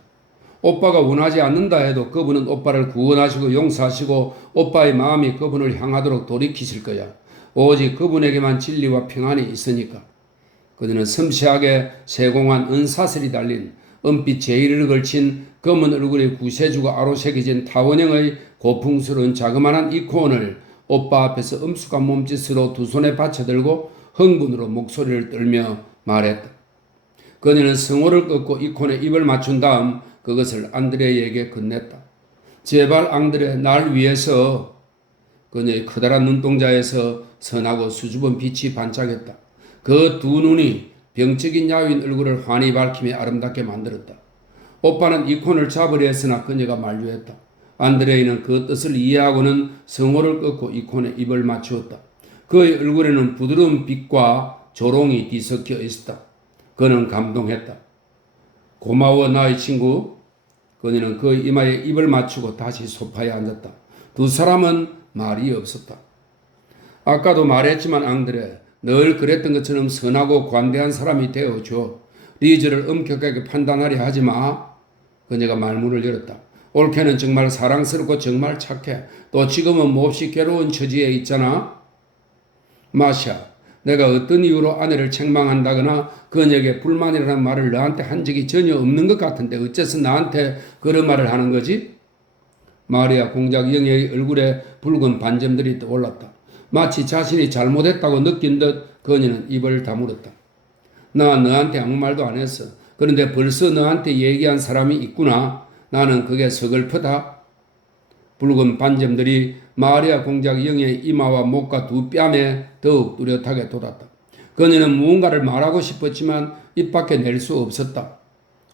오빠가 원하지 않는다 해도 그분은 오빠를 구원하시고 용서하시고 오빠의 마음이 그분을 향하도록 돌이키실 거야. 오직 그분에게만 진리와 평안이 있으니까. 그녀는 섬세하게 세공한 은사슬이 달린 은빛 제의를 걸친 검은 얼굴에 구세주가 아로새겨진 타원형의 고풍스러운 자그마한 이콘을 오빠 앞에서 엄숙한 몸짓으로 두 손에 받쳐들고 흥분으로 목소리를 떨며 말했다. 그녀는 성호를 꺾고 이콘에 입을 맞춘 다음 그것을 안드레에게 건넸다. 제발 앙드레, 날 위해서. 그녀의 커다란 눈동자에서 선하고 수줍은 빛이 반짝였다. 그 두 눈이 병적인 야윈 얼굴을 환히 밝히며 아름답게 만들었다. 오빠는 이콘을 잡으려 했으나 그녀가 만류했다. 안드레이는 그 뜻을 이해하고는 성호를 꺾고 이콘에 입을 맞추었다. 그의 얼굴에는 부드러운 빛과 조롱이 뒤섞여 있었다. 그는 감동했다. 고마워 나의 친구. 그녀는 그의 이마에 입을 맞추고 다시 소파에 앉았다. 두 사람은 말이 없었다. 아까도 말했지만 앙드레, 늘 그랬던 것처럼 선하고 관대한 사람이 되어줘. 리즈를 엄격하게 판단하려 하지 마. 그녀가 말문을 열었다. 올케는 정말 사랑스럽고 정말 착해. 또 지금은 몹시 괴로운 처지에 있잖아. 마샤, 내가 어떤 이유로 아내를 책망한다거나 그녀에게 불만이라는 말을 너한테 한 적이 전혀 없는 것 같은데 어째서 나한테 그런 말을 하는 거지? 마리아 공작 영예의 얼굴에 붉은 반점들이 떠올랐다. 마치 자신이 잘못했다고 느낀 듯 그녀는 입을 다물었다. 나 너한테 아무 말도 안 했어. 그런데 벌써 너한테 얘기한 사람이 있구나. 나는 그게 서글프다. 붉은 반점들이 마리아 공작 영의 이마와 목과 두 뺨에 더욱 뚜렷하게 돋았다. 그녀는 무언가를 말하고 싶었지만 입 밖에 낼 수 없었다.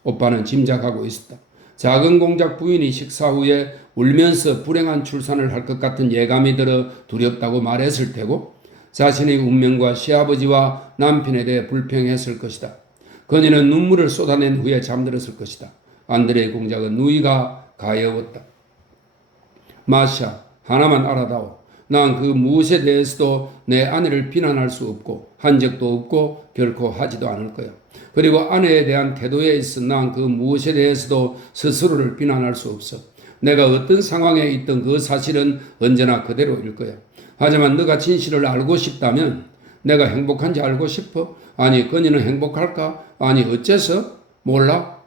오빠는 짐작하고 있었다. 작은 공작 부인이 식사 후에 울면서 불행한 출산을 할 것 같은 예감이 들어 두렵다고 말했을 테고 자신의 운명과 시아버지와 남편에 대해 불평했을 것이다. 그녀는 눈물을 쏟아낸 후에 잠들었을 것이다. 안드레의 공작은 누이가 가여웠다. 마샤, 하나만 알아다오. 난 그 무엇에 대해서도 내 아내를 비난할 수 없고 한 적도 없고 결코 하지도 않을 거야. 그리고 아내에 대한 태도에 있어 난 그 무엇에 대해서도 스스로를 비난할 수 없어. 내가 어떤 상황에 있던 그 사실은 언제나 그대로일 거야. 하지만 너가 진실을 알고 싶다면 내가 행복한지 알고 싶어? 아니 그녀는 행복할까? 아니 어째서? 몰라?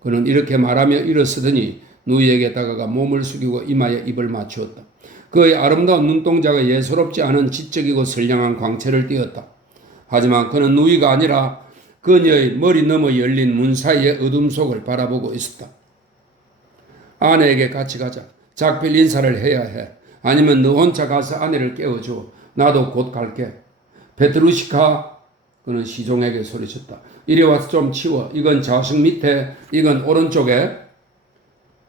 그는 이렇게 말하며 일어서더니 누이에게 다가가 몸을 숙이고 이마에 입을 맞추었다. 그의 아름다운 눈동자가 예사롭지 않은 지적이고 선량한 광채를 띄었다. 하지만 그는 누이가 아니라 그녀의 머리 너머 열린 문 사이의 어둠 속을 바라보고 있었다. 아내에게 같이 가자. 작별 인사를 해야 해. 아니면 너 혼자 가서 아내를 깨워줘. 나도 곧 갈게. 베트루시카, 그는 시종에게 소리쳤다. 이리 와서 좀 치워. 이건 좌석 밑에, 이건 오른쪽에.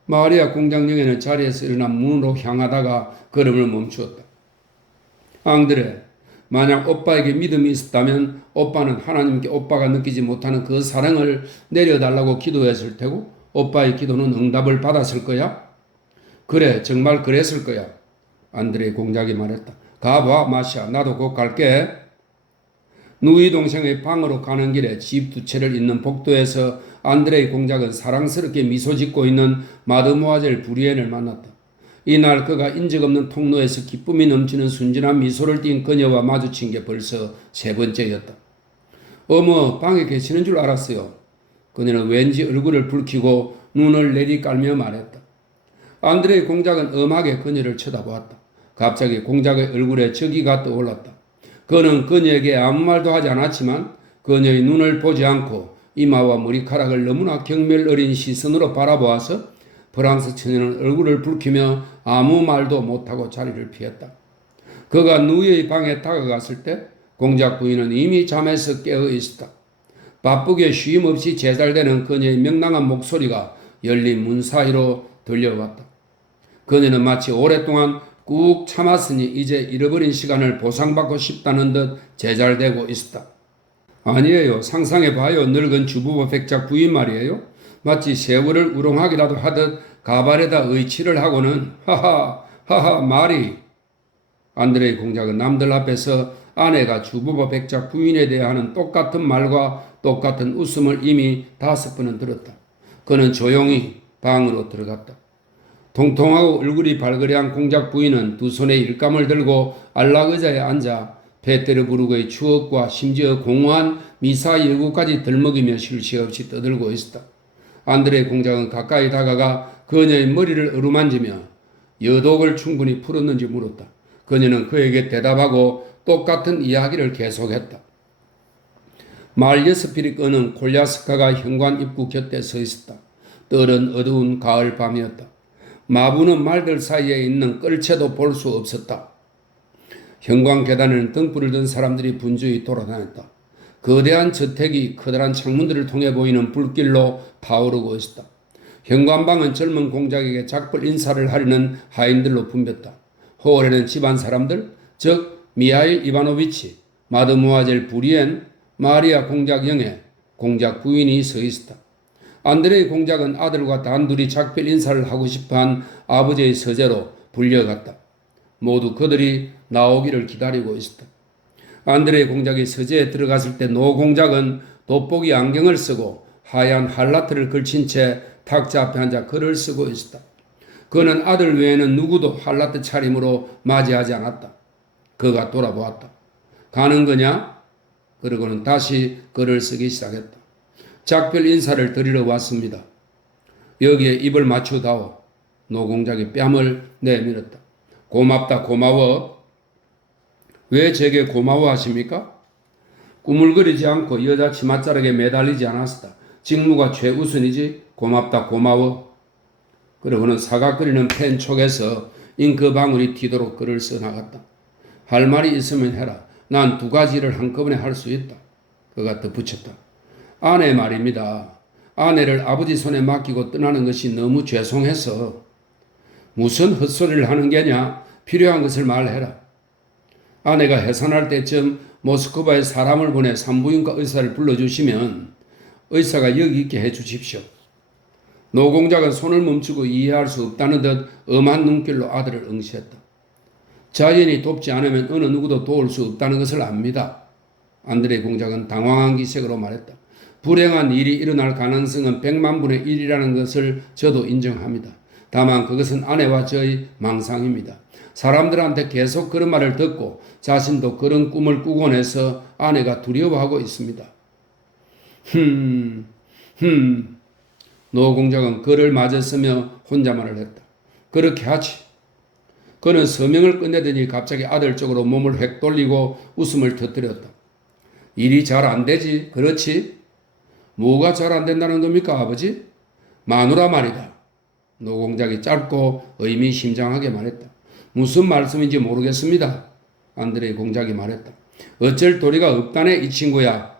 마리아 공장령에는 자리에서 일어나 문으로 향하다가 걸음을 멈추었다. 앙드레, 만약 오빠에게 믿음이 있었다면 오빠는 하나님께 오빠가 느끼지 못하는 그 사랑을 내려달라고 기도했을 테고 오빠의 기도는 응답을 받았을 거야? 그래, 정말 그랬을 거야. 안드레 공작이 말했다. 가봐, 마샤. 나도 곧 갈게. 누이 동생의 방으로 가는 길에 집 두 채를 잇는 복도에서 안드레이 공작은 사랑스럽게 미소 짓고 있는 마드모아젤 부리엔을 만났다. 이날 그가 인적 없는 통로에서 기쁨이 넘치는 순진한 미소를 띤 그녀와 마주친 게 벌써 세 번째였다. 어머, 방에 계시는 줄 알았어요. 그녀는 왠지 얼굴을 붉히고 눈을 내리깔며 말했다. 안드레이 공작은 엄하게 그녀를 쳐다보았다. 갑자기 공작의 얼굴에 저기가 떠올랐다. 그는 그녀에게 아무 말도 하지 않았지만 그녀의 눈을 보지 않고 이마와 머리카락을 너무나 경멸 어린 시선으로 바라보아서 프랑스 처녀는 얼굴을 붉히며 아무 말도 못하고 자리를 피했다. 그가 누이의 방에 다가갔을 때 공작 부인은 이미 잠에서 깨어 있었다. 바쁘게 쉼 없이 제잘되는 그녀의 명랑한 목소리가 열린 문 사이로 들려왔다. 그녀는 마치 오랫동안 꾹 참았으니 이제 잃어버린 시간을 보상받고 싶다는 듯 제잘되고 있었다. 아니에요. 상상해봐요. 늙은 주부와 백작 부인 말이에요. 마치 세월을 우롱하기라도 하듯 가발에다 의치를 하고는 하하 말이. 안드레이 공작은 남들 앞에서 아내가 주부와 백작 부인에 대해 하는 똑같은 말과 똑같은 웃음을 이미 5번은 들었다. 그는 조용히 방으로 들어갔다. 통통하고 얼굴이 발그레한 공작 부인은 두 손에 일감을 들고 안락의자에 앉아 페테르부르크의 추억과 심지어 공허한 미사 일구까지 들먹이며 쉴 새 없이 떠들고 있었다. 안드레 공작은 가까이 다가가 그녀의 머리를 어루만지며 여독을 충분히 풀었는지 물었다. 그녀는 그에게 대답하고 똑같은 이야기를 계속했다. 말 6필이 끄는 콜야스카가 현관 입구 곁에 서 있었다. 떨은 어두운 가을 밤이었다. 마부는 말들 사이에 있는 끌채도 볼 수 없었다. 현관 계단에는 등불을 든 사람들이 분주히 돌아다녔다. 거대한 저택이 커다란 창문들을 통해 보이는 불길로 타오르고 있었다. 현관방은 젊은 공작에게 작별 인사를 하려는 하인들로 붐볐다. 호월에는 집안 사람들, 즉 미하일 이바노비치, 마드모아젤 부리엔, 마리아 공작 영애, 공작 부인이 서 있었다. 안드레이 공작은 아들과 단둘이 작별 인사를 하고 싶어한 아버지의 서재로 불려갔다. 모두 그들이 나오기를 기다리고 있었다. 안드레이 공작이 서재에 들어갔을 때 노 공작은 돋보기 안경을 쓰고 하얀 할라트를 걸친 채 탁자 앞에 앉아 글을 쓰고 있었다. 그는 아들 외에는 누구도 할라트 차림으로 맞이하지 않았다. 그가 돌아보았다. 가는 거냐? 그러고는 다시 글을 쓰기 시작했다. 작별 인사를 드리러 왔습니다. 여기에 입을 맞추다오. 노공작이 뺨을 내밀었다. 고맙다 고마워. 왜 제게 고마워하십니까? 꾸물거리지 않고 여자 치맛자락에 매달리지 않았다. 직무가 최우선이지. 고맙다 고마워. 그러고는 사각거리는 펜 촉에서 잉크방울이 튀도록 글을 써나갔다. 할 말이 있으면 해라. 난 2가지를 한꺼번에 할 수 있다. 그가 덧붙였다. 아내 말입니다. 아내를 아버지 손에 맡기고 떠나는 것이 너무 죄송해서. 무슨 헛소리를 하는 게냐? 필요한 것을 말해라. 아내가 해산할 때쯤 모스크바에 사람을 보내 산부인과 의사를 불러주시면 의사가 여기 있게 해주십시오. 노공작은 손을 멈추고 이해할 수 없다는 듯 엄한 눈길로 아들을 응시했다. 자연이 돕지 않으면 어느 누구도 도울 수 없다는 것을 압니다. 안드레이 공작은 당황한 기색으로 말했다. 불행한 일이 일어날 가능성은 100만 분의 1이라는 것을 저도 인정합니다. 다만 그것은 아내와 저의 망상입니다. 사람들한테 계속 그런 말을 듣고 자신도 그런 꿈을 꾸곤 해서 아내가 두려워하고 있습니다. 노 공작은 그를 맞았으며 혼자 말을 했다. 그렇게 하지. 그는 서명을 끝내더니 갑자기 아들 쪽으로 몸을 획 돌리고 웃음을 터뜨렸다. 일이 잘 안 되지, 그렇지? 뭐가 잘 안 된다는 겁니까, 아버지? 마누라 말이다. 노 공작이 짧고 의미심장하게 말했다. 무슨 말씀인지 모르겠습니다. 안드레이 공작이 말했다. 어쩔 도리가 없다네, 이 친구야.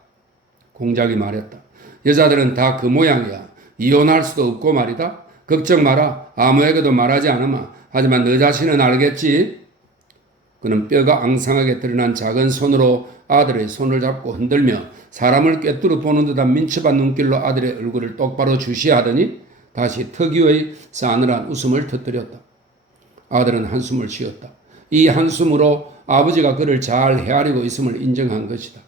공작이 말했다. 여자들은 다 그 모양이야. 이혼할 수도 없고 말이다. 걱정 마라. 아무에게도 말하지 않으마. 하지만 너 자신은 알겠지? 그는 뼈가 앙상하게 드러난 작은 손으로 아들의 손을 잡고 흔들며 사람을 꿰뚫어 보는 듯한 민첩한 눈길로 아들의 얼굴을 똑바로 주시하더니 다시 특유의 싸늘한 웃음을 터뜨렸다. 아들은 한숨을 쉬었다. 이 한숨으로 아버지가 그를 잘 헤아리고 있음을 인정한 것이다.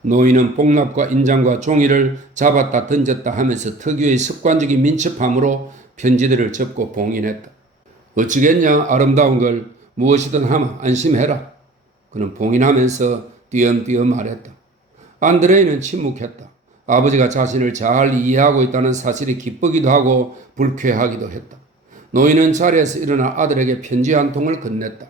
노인은 복납과 인장과 종이를 잡았다 던졌다 하면서 특유의 습관적인 민첩함으로 편지들을 접고 봉인했다. 어찌겠냐, 아름다운 걸 무엇이든 하마 안심해라. 그는 봉인하면서 띄엄띄엄 말했다. 안드레이는 침묵했다. 아버지가 자신을 잘 이해하고 있다는 사실이 기쁘기도 하고 불쾌하기도 했다. 노인은 자리에서 일어나 아들에게 편지 한 통을 건넸다.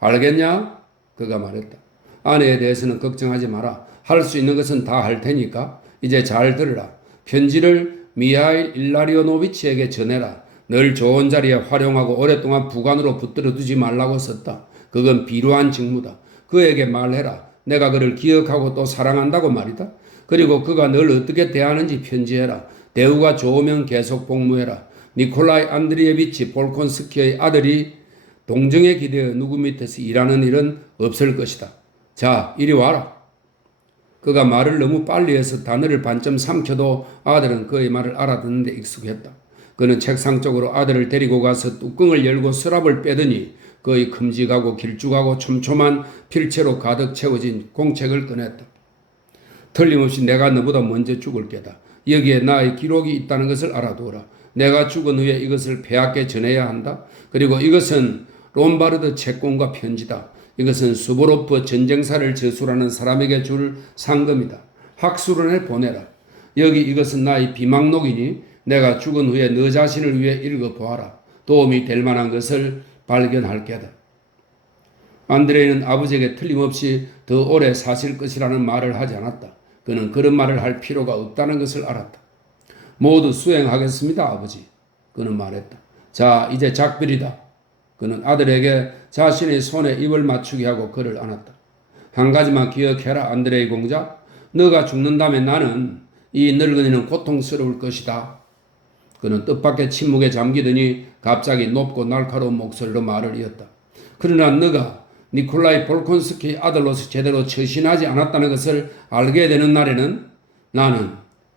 알겠냐? 그가 말했다. 아내에 대해서는 걱정하지 마라. 할 수 있는 것은 다 할 테니까 이제 잘 들으라. 편지를 미하일 일라리오노비치에게 전해라. 늘 좋은 자리에 활용하고 오랫동안 부관으로 붙들어 두지 말라고 썼다. 그건 비루한 직무다. 그에게 말해라. 내가 그를 기억하고 또 사랑한다고 말이다. 그리고 그가 널 어떻게 대하는지 편지해라. 대우가 좋으면 계속 복무해라. 니콜라이 안드리에비치 볼콘스키의 아들이 동정에 기대어 누구 밑에서 일하는 일은 없을 것이다. 자, 이리 와라. 그가 말을 너무 빨리 해서 단어를 반쯤 삼켜도 아들은 그의 말을 알아듣는 데 익숙했다. 그는 책상 쪽으로 아들을 데리고 가서 뚜껑을 열고 서랍을 빼더니 그의 큼직하고 길쭉하고 촘촘한 필체로 가득 채워진 공책을 꺼냈다. 틀림없이 내가 너보다 먼저 죽을 게다. 여기에 나의 기록이 있다는 것을 알아두어라. 내가 죽은 후에 이것을 폐하께 전해야 한다. 그리고 이것은 롬바르드 채권과 편지다. 이것은 수보로프 전쟁사를 저술하는 사람에게 줄 상금이다. 학술원에 보내라. 여기 이것은 나의 비망록이니 내가 죽은 후에 너 자신을 위해 읽어보아라. 도움이 될 만한 것을 발견할 게다. 안드레이는 아버지에게 틀림없이 더 오래 사실 것이라는 말을 하지 않았다. 그는 그런 말을 할 필요가 없다는 것을 알았다. 모두 수행하겠습니다, 아버지. 그는 말했다. 자, 이제 작별이다. 그는 아들에게 자신의 손에 입을 맞추게 하고 그를 안았다. 한 가지만 기억해라, 안드레이 공작. 너가 죽는다면 나는 이 늙은이는 고통스러울 것이다. 그는 뜻밖의 침묵에 잠기더니 갑자기 높고 날카로운 목소리로 말을 이었다. 그러나 너가 니콜라이 볼콘스키 아들로서 제대로 처신하지 않았다는 것을 알게 되는 날에는 나는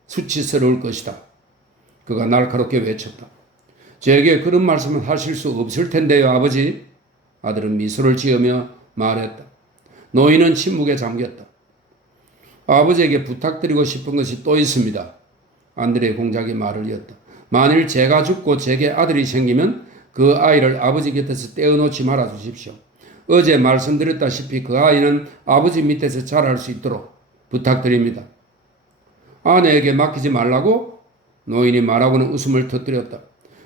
수치스러울 것이다. 그가 날카롭게 외쳤다. 제게 그런 말씀을 하실 수 없을 텐데요, 아버지. 아들은 미소를 지으며 말했다. 노인은 침묵에 잠겼다. 아버지에게 부탁드리고 싶은 것이 또 있습니다. 안드레이 공작이 말을 이었다. 만일 제가 죽고 제게 아들이 생기면 그 아이를 아버지 곁에서 떼어놓지 말아 주십시오. 어제 말씀드렸다시피 그 아이는 아버지 밑에서 자랄 수 있도록 부탁드립니다. 아내에게 맡기지 말라고? 노인이 말하고는 웃음을 터뜨렸다.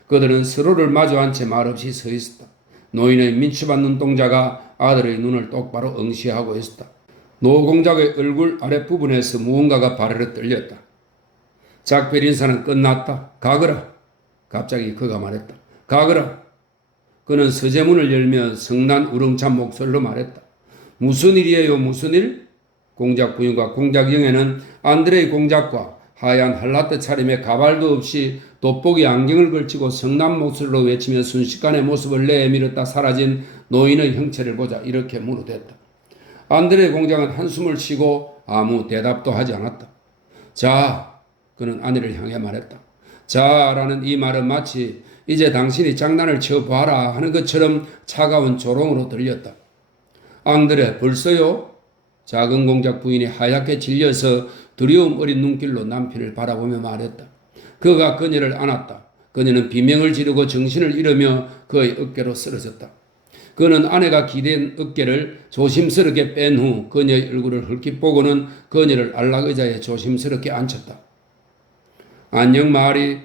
그들은 서로를 마주한 채 말없이 서 있었다. 노인의 민첩한 눈동자가 아들의 눈을 똑바로 응시하고 있었다. 노 공작의 얼굴 아랫부분에서 무언가가 바르르 떨렸다. 작별 인사는 끝났다. 가거라. 갑자기 그가 말했다. 가거라. 그는 서재문을 열며 성난 우렁찬 목소리로 말했다. 무슨 일이에요, 무슨 일? 공작 부인과 공작 영애는 안드레이 공작과 하얀 할라떼 차림에 가발도 없이 돋보기 안경을 걸치고 성난 목소리로 외치며 순식간에 모습을 내밀었다 사라진 노인의 형체를 보자 이렇게 물어댔다. 안드레이 공작은 한숨을 쉬고 아무 대답도 하지 않았다. 자, 그는 아내를 향해 말했다. 자라는 이 말은 마치 이제 당신이 장난을 쳐봐라 하는 것처럼 차가운 조롱으로 들렸다. 앙드레, 벌써요? 작은 공작 부인이 하얗게 질려서 두려움 어린 눈길로 남편을 바라보며 말했다. 그가 그녀를 안았다. 그녀는 비명을 지르고 정신을 잃으며 그의 어깨로 쓰러졌다. 그는 아내가 기댄 어깨를 조심스럽게 뺀 후 그녀의 얼굴을 헐깃 보고는 그녀를 안락의자에 조심스럽게 앉혔다. 안녕 마리.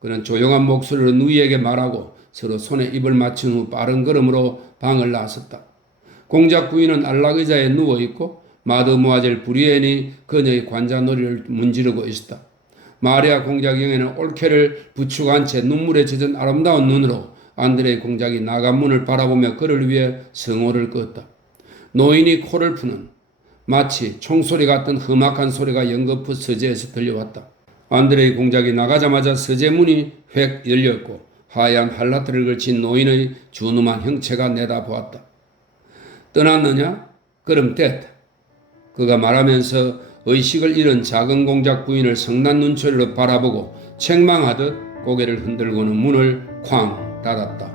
그는 조용한 목소리로 누이에게 말하고 서로 손에 입을 맞춘 후 빠른 걸음으로 방을 나섰다. 공작 부인은 안락의자에 누워있고 마드모아젤 브리엔이 그녀의 관자놀이를 문지르고 있었다. 마리아 공작영에는 올케를 부축한 채 눈물에 젖은 아름다운 눈으로 안드레의 공작이 나간 문을 바라보며 그를 위해 성호를 끄었다. 노인이 코를 푸는 마치 총소리 같은 험악한 소리가 연거푸 서재에서 들려왔다. 안드레의 공작이 나가자마자 서재 문이 획 열렸고 하얀 할라트를 걸친 노인의 준엄한 형체가 내다보았다. 떠났느냐? 그럼 됐다. 그가 말하면서 의식을 잃은 작은 공작 부인을 성난 눈초리로 바라보고 책망하듯 고개를 흔들고는 문을 쾅 닫았다.